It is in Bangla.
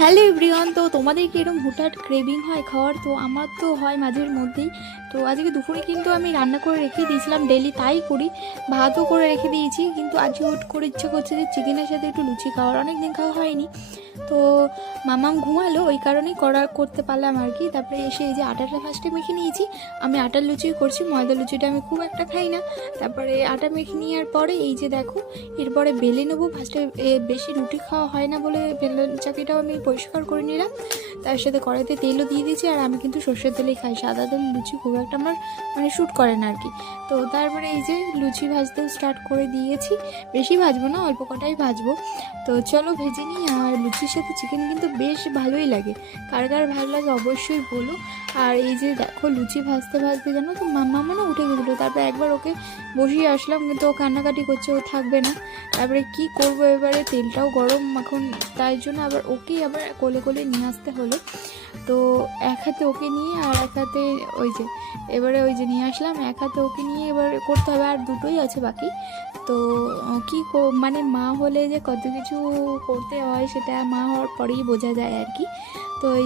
Hello everyone. তো তোমাদের কি এরকম হুটহাট ক্রেভিং হয় খাওয়ার? তো আমার তো হয় মাঝের মধ্যেই। তো আজকে দুপুরে কিন্তু আমি রান্না করে রেখে দিয়েছিলাম, ডেলি তাই করি, ভাতও করে রেখে দিয়েছি। কিন্তু আজকে হুট করে ইচ্ছা করছে যে চিকেনের সাথে একটু লুচি খাওয়ার, অনেক দিন খাওয়া হয়নি। তো মামাম ঘুমালো, ওই কারণেই করতে পারলাম আর কি। তারপরে এসে এই যে আটাটা ফার্স্টে মেখে নিয়েছি। আমি আটার লুচি করছি, ময়দা লুচিটা আমি খুব একটা খাই না। তারপরে আটা মেখে নেওয়ার পরে এই যে দেখো, এরপরে বেলে নেবো। ফার্স্টে বেশি রুটি খাওয়া হয় না বলে বেলন চাকিটাও আমি পরিষ্কার করে নিলাম। তার সাথে কড়াইতে তেলও দিয়ে দিয়েছি। আর আমি কিন্তু সর্ষের তেলেই খাই, সাদা তেল লুচি খুব একটা আমার মানে শ্যুট করে না আর কি। তো তারপরে এই যে লুচি ভাজতেও স্টার্ট করে দিয়েছি। বেশি ভাজবো না, অল্প কটাই ভাজবো। তো চলো ভেজে নিই। আর লুচির সাথে চিকেন কিন্তু বেশ ভালোই লাগে, কার কার ভালো লাগে অবশ্যই বলো। আর এই যে দেখো লুচি ভাজতে ভাজতে জানো তো মাম্মা মনে উঠে গেছিলো। তারপর একবার ওকে বসিয়ে আসলাম, কিন্তু ও কান্নাকাটি করছে, ও থাকবে না। তারপরে কি করব, এবারে তেলটাও গরম এখন, তাই জন্য আবার ওকেই আবার কোলে কোলে নিয়ে আসতে হলো। তো এক হাতে ওকে নিয়ে আর এক হাতে ওই যে এবারে ওই যে নিয়ে আসলাম, এক হাতে ওকে নিয়ে এবার করতে হবে। আর দুটোই আছে বাকি। তো মানে মা হলে যে কত কিছু করতে হয় সেটা মা হওয়ার পরেই বোঝা যায় আর কি। তো এই